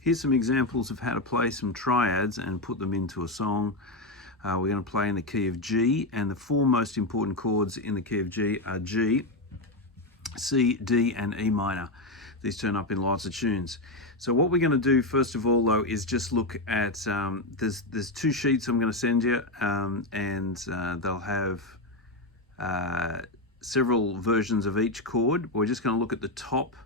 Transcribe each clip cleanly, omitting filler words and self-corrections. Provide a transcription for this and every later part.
Here's some examples of how to play some triads and put them into a song. We're going to play in the key of G, and the four most important chords in the key of G are G, C, D, and E minor. These turn up in lots of tunes. So what we're going to do first of all though is just look at, there's two sheets I'm going to send you, and they'll have several versions of each chord. We're just going to look at the top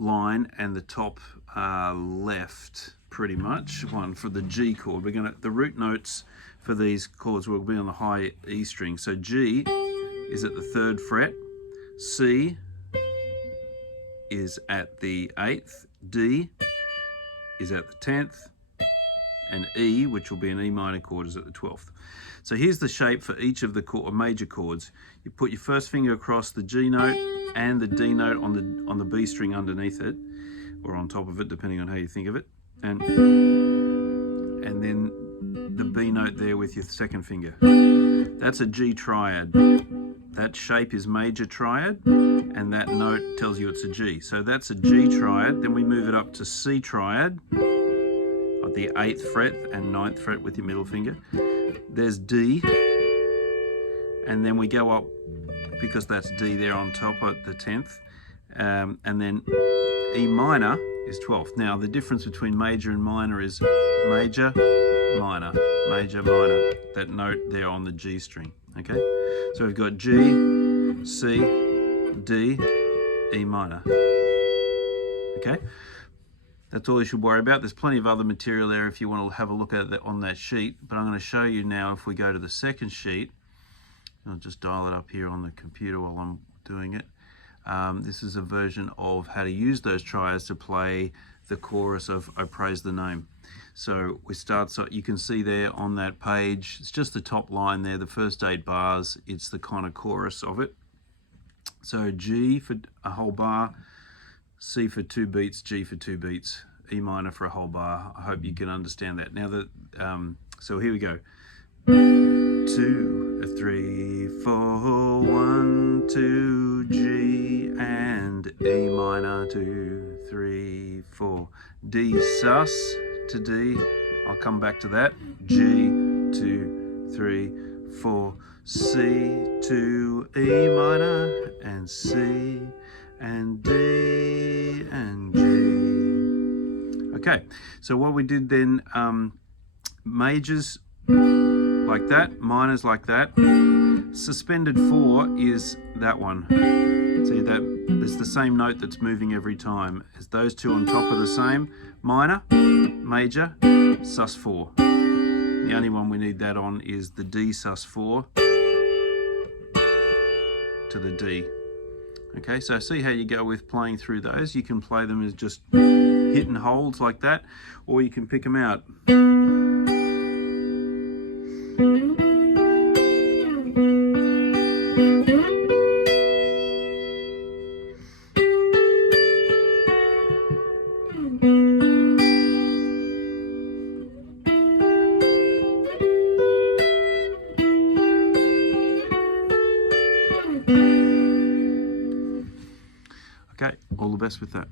line and the top left, pretty much. One for the G chord. The root notes for these chords will be on the high E string. So G is at the 3rd fret, C is at the 8th, D is at the 10th, and E, which will be an E minor chord, is at the 12th. So here's the shape for each of the major chords. You put your first finger across the G note and the D note on the B string underneath it, or on top of it, depending on how you think of it, and then the B note there with your second finger. That's a G triad. That shape is major triad, and that note tells you it's a G. So that's a G triad. Then we move it up to C triad at the 8th fret and 9th fret with your middle finger. There's D, and then we go up, because that's D there on top at the 10th, and then E minor is 12th. Now the difference between major and minor is major, minor, major, minor, that note there on the G string. Okay, so we've got G, C, D, E minor. Okay, that's all you should worry about. There's plenty of other material there if you want to have a look at it on that sheet, but I'm going to show you now. If we go to the second sheet, I'll just dial it up here on the computer while I'm doing it. This is a version of how to use those triads to play the chorus of "I Praise the Name." So we start, so you can see there on that page, it's just the top line there, the first 8 bars, it's the kind of chorus of it. So G for a whole bar, C for 2 beats, G for 2 beats, E minor for a whole bar. I hope you can understand that. Now so here we go. 2, 3, 4, 1, 2, G and E minor, 2, 3, 4, D sus to D, I'll come back to that, G, 2, 3, 4, C to E minor, and C, and D, and G. Okay, so what we did then, majors like that, minors like that. Suspended 4 is that one. See that? It's the same note that's moving every time. As those two on top are the same. Minor, major, sus 4. The only one we need that on is the D sus 4 to the D. Okay, so see how you go with playing through those. You can play them as just hitting holds like that, or you can pick them out. Okay, all the best with that.